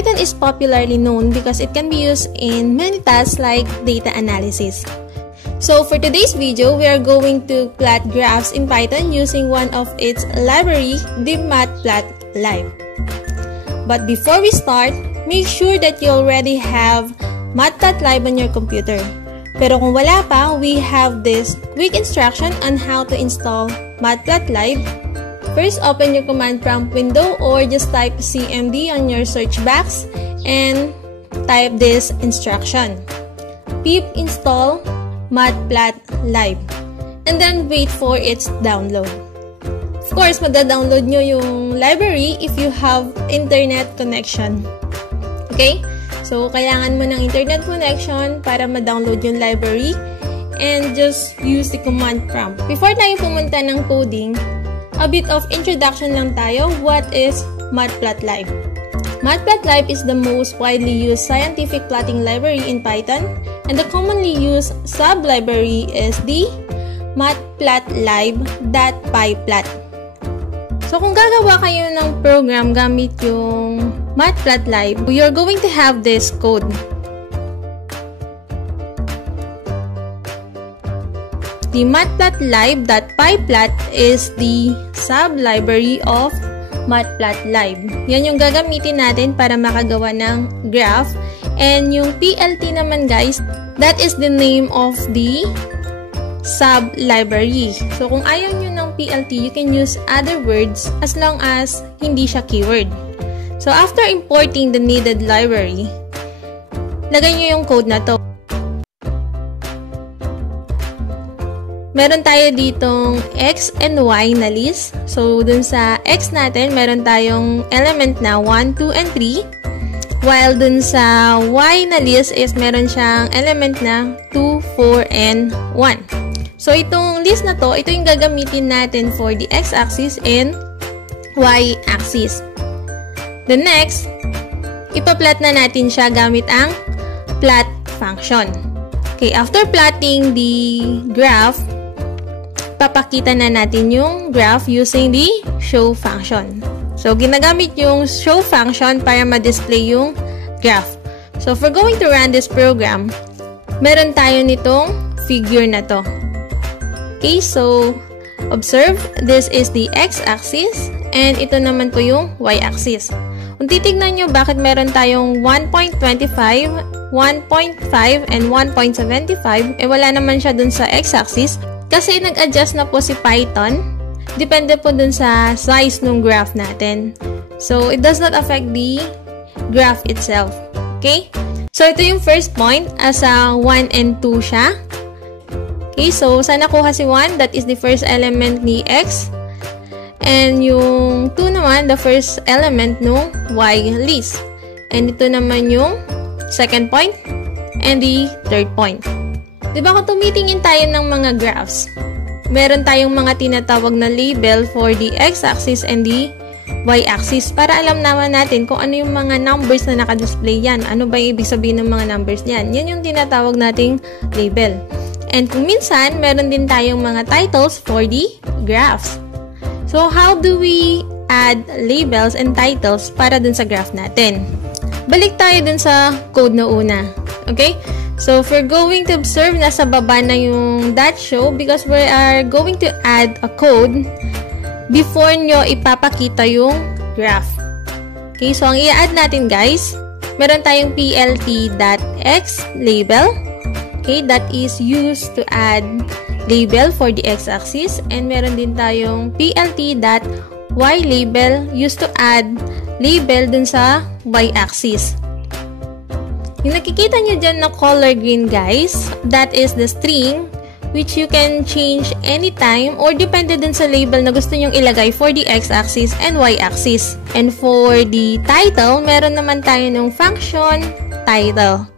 Python is popularly known because it can be used in many tasks like data analysis. So for today's video, we are going to plot graphs in Python using one of its library, the Matplotlib. But before we start, make sure that you already have Matplotlib on your computer. Pero kung wala pa, we have this quick instruction on how to install Matplotlib. First, open your command prompt window or just type CMD on your search box and type this instruction. Pip install Matplotlib and then wait for its download. Of course, mada-download nyo yung library if you have internet connection. Okay? So, kailangan mo ng internet connection para ma-download yung library and just use the command prompt. Before tayo pumunta ng coding, a bit of introduction lang tayo. What is Matplotlib? Matplotlib is the most widely used scientific plotting library in Python, and the commonly used sub-library is the matplotlib.pyplot. So kung gagawa kayo ng program gamit yung Matplotlib, you're going to have this code. The matplotlib.pyplot is the sub-library of Matplotlib. Yan yung gagamitin natin para makagawa ng graph. And yung PLT naman guys, that is the name of the sub-library. So kung ayaw nyo ng PLT, you can use other words as long as hindi siya keyword. So after importing the needed library, lagay nyo yung code na to. Meron tayo ditong X and Y na list. So, dun sa X natin, meron tayong element na 1, 2, and 3. While dun sa Y na list is meron siyang element na 2, 4, and 1. So, itong list na to, ito yung gagamitin natin for the X-axis and Y-axis. The next, ipa-plot na natin siya gamit ang plot function. Okay, after plotting the graph, papakita na natin yung graph using the show function. So, ginagamit yung show function para ma-display yung graph. So, if we're going to run this program, meron tayo nitong figure na to. Okay, so, observe, this is the x-axis and ito naman po yung y-axis. Kung titignan nyo bakit meron tayong 1.25, 1.5, and 1.75, wala naman siya dun sa x-axis, kasi nag-adjust na po si Python. Depende po dun sa size ng graph natin. So, it does not affect the graph itself. Okay? So, ito yung first point. As 1 and 2 siya. Okay, so, saan nakuha si 1? That is the first element ni X. And yung 2 naman, the first element ng Y list. And ito naman yung second point. And the third point. Diba kung tumitingin tayo ng mga graphs, meron tayong mga tinatawag na label for the x-axis and the y-axis para alam naman natin kung ano yung mga numbers na nakadisplay yan. Ano ba yung ibig sabihin ng mga numbers yan? Yan yung tinatawag nating label. And kung minsan, meron din tayong mga titles for the graphs. So, how do we add labels and titles para dun sa graph natin? Balik tayo dun sa code na una. Okay? So, if we're going to observe, nasa baba na yung .show because we are going to add a code before nyo ipapakita yung graph. Okay, so ang i-add natin guys, meron tayong plt.x label. Okay, that is used to add label for the x-axis. And meron din tayong plt.y label used to add label dun sa y-axis. Yung nakikita nyo dyan na color green guys, that is the string which you can change anytime or depende dun sa label na gusto nyong ilagay for the x-axis and y-axis. And for the title, meron naman tayo ng function title.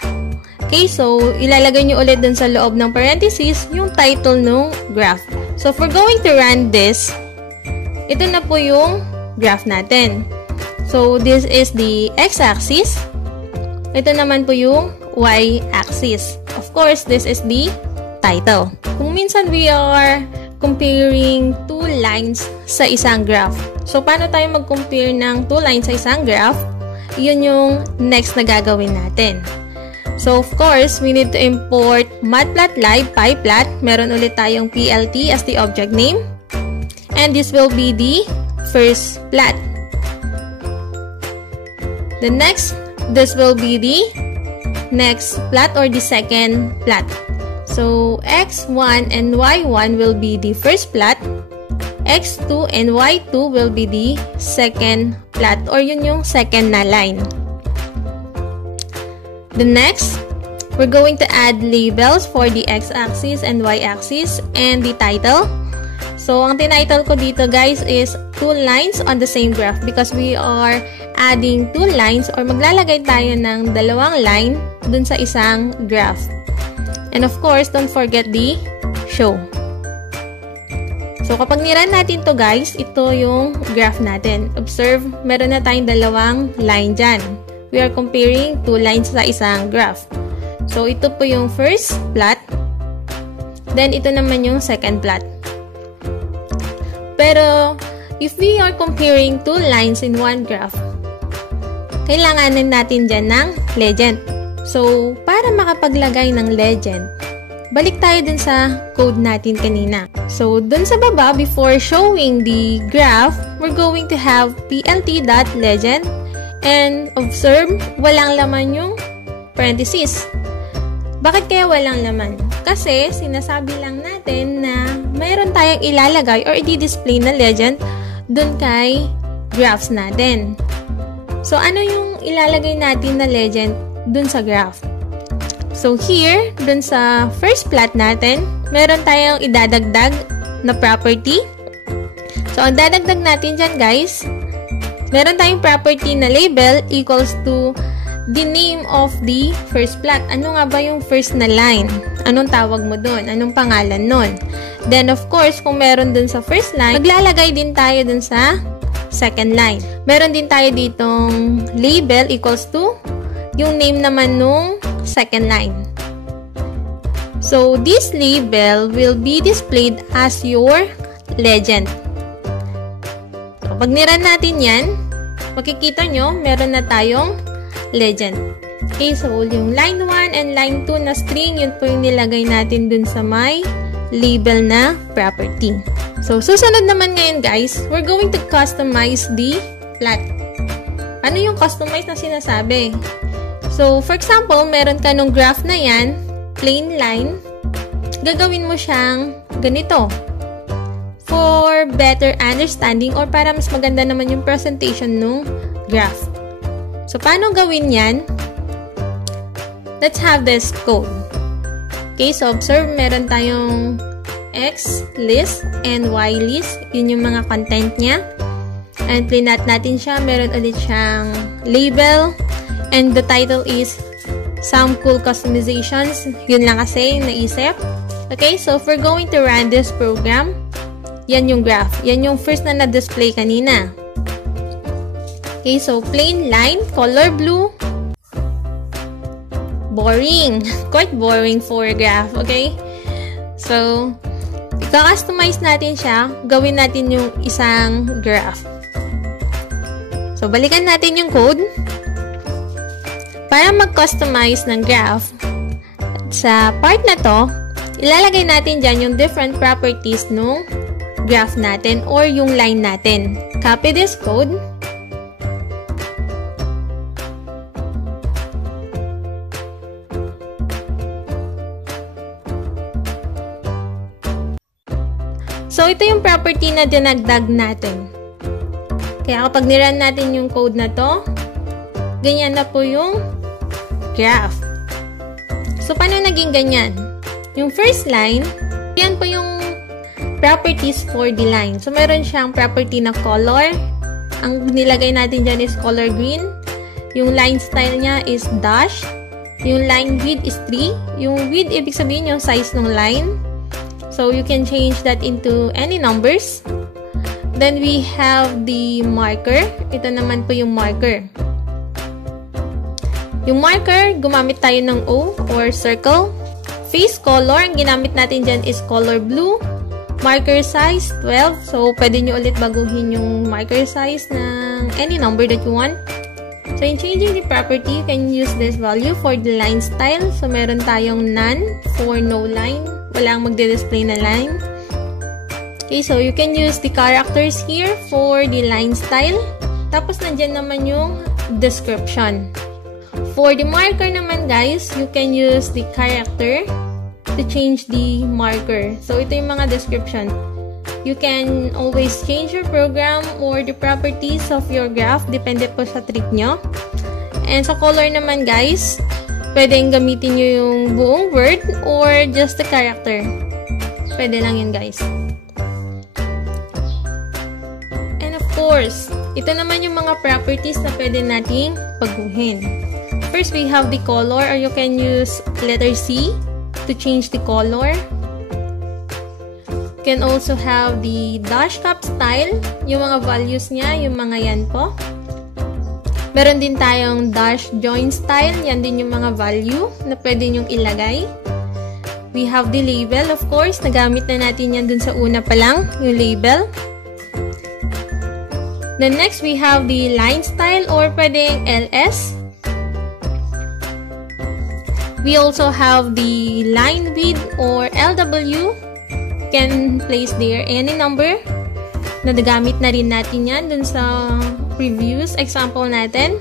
Okay, so ilalagay nyo ulit dun sa loob ng parentheses yung title ng graph. So if we're going to run this, ito na po yung graph natin. So this is the x-axis. Ito naman po yung y-axis. Of course, this is the title. Kung minsan we are comparing two lines sa isang graph. So, paano tayo mag-compare ng two lines sa isang graph? yun yung next na gagawin natin. So, of course, we need to import matplotlib pyplot. Meron ulit tayong plt as the object name. And this will be the first plot. The next, this will be the next plot or the second plot. So, x1 and y1 will be the first plot. x2 and y2 will be the second plot or yun yung second na line. The next, we're going to add labels for the x-axis and y-axis and the title. So, ang tinitle ko dito guys is 2 lines on the same graph because we are adding 2 lines or maglalagay tayo ng 2 line dun sa isang graph. And of course, don't forget the show. So, kapag nirun natin to guys, ito yung graph natin. Observe, meron na tayong 2 line dyan. We are comparing 2 lines sa isang graph. So, ito po yung first plot. Then, ito naman yung second plot. Pero, if we are comparing 2 lines in one graph, kailanganin natin dyan ng legend. So, para makapaglagay ng legend, balik tayo dun sa code natin kanina. So, dun sa baba, before showing the graph, we're going to have plt.legend. And observe, walang laman yung parenthesis. Bakit kaya walang laman? Kasi sinasabi lang natin na mayroon tayong ilalagay or i-display na legend dun kay graphs natin. So, ano yung ilalagay natin na legend dun sa graph? So, here, dun sa first plot natin, meron tayong idadagdag na property. So, ang dadagdag natin dyan, guys, meron tayong property na label equals to the name of the first plot. Ano nga ba yung first na line? Anong tawag mo dun? Anong pangalan nun? Then, of course, kung meron dun sa first line, maglalagay din tayo dun sa second line. Meron din tayo ditong label equals to yung name naman nung second line. So, this label will be displayed as your legend. Pag nirun natin yan, makikita nyo, meron na tayong legend. Okay, so yung line 1 and line 2 na string, yun po yung nilagay natin dun sa may label na property. So, susunod naman ngayon guys, we're going to customize the plot. Ano yung customize na sinasabi? So, for example, meron ka nung graph na yan, plain line, gagawin mo siyang ganito. For better understanding or para mas maganda naman yung presentation nung graph. So, paano gawin yan? Let's have this code. Okay, so observe, meron tayong X list and Y list. Yun yung mga content niya. And plinat natin siya. Meron ulit siyang label. And the title is Some Cool Customizations. Yun lang kasi yung naisip. Okay, so if we're going to run this program, yan yung graph. Yan yung first na na-display kanina. Okay, so plain line, color blue. Boring. Quite boring for a graph, okay? So, i-customize natin siya. Gawin natin yung isang graph. So, balikan natin yung code. Para mag-customize ng graph, sa part na to, ilalagay natin dyan yung different properties nung graph natin or yung line natin. Copy this code. So, ito yung property na dinagdag natin. Kaya kapag nirun natin yung code na to, ganyan na po yung graph. So, paano naging ganyan? Yung first line, yan po yung properties for the line. So, meron siyang property na color. Ang nilagay natin dyan is color green. Yung line style niya is dash. Yung line width is 3. Yung width, ibig sabihin yung size ng line. So, you can change that into any numbers. Then, we have the marker. Ito naman po yung marker. Yung marker, gumamit tayo ng O or circle. Face color, ang ginamit natin dyan is color blue. Marker size, 12. So, pwede nyo ulit baguhin yung marker size ng any number that you want. So, in changing the property, you can use this value for the line style. So, meron tayong none for no line. Walang magdi-display na line. Okay, so you can use the characters here for the line style. Tapos, nandyan naman yung description. For the marker naman, guys, you can use the character to change the marker. So, ito yung mga description. You can always change your program or the properties of your graph. Depende po sa trip nyo. And sa color naman, guys, pwedeng gamitin nyo yung buong word or just the character. Pwede lang yun, guys. And of course, ito naman yung mga properties na pwede nating baguhin. First, we have the color, or you can use letter C to change the color. You can also have the dash cap style, yung mga values niya, yung mga yan po. Meron din tayong dash join style, yan din yung mga value na pwede nyong ilagay. We have the label, of course, nagamit na natin yan dun sa una pa lang, yung label. Then next, we have the line style or pwedeng LS. We also have the line width or LW. Can place there any number. Nadagamit na rin natin yan dun sa previous example natin.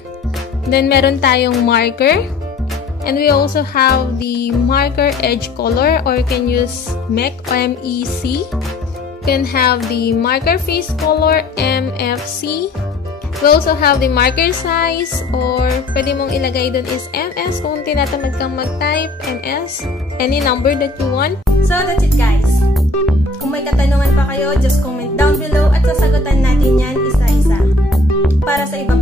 Then, meron tayong marker. And we also have the marker edge color, or you can use MEC or MEC. You can have the marker face color, MFC. We also have the marker size, or pwede mong ilagay dun is MS kung tinatamad kang mag-type, MS. Any number that you want. So, that's it, guys. Kung may katanungan pa kayo, just comment down below at sasagutan natin yan isa-isa. Para sa iba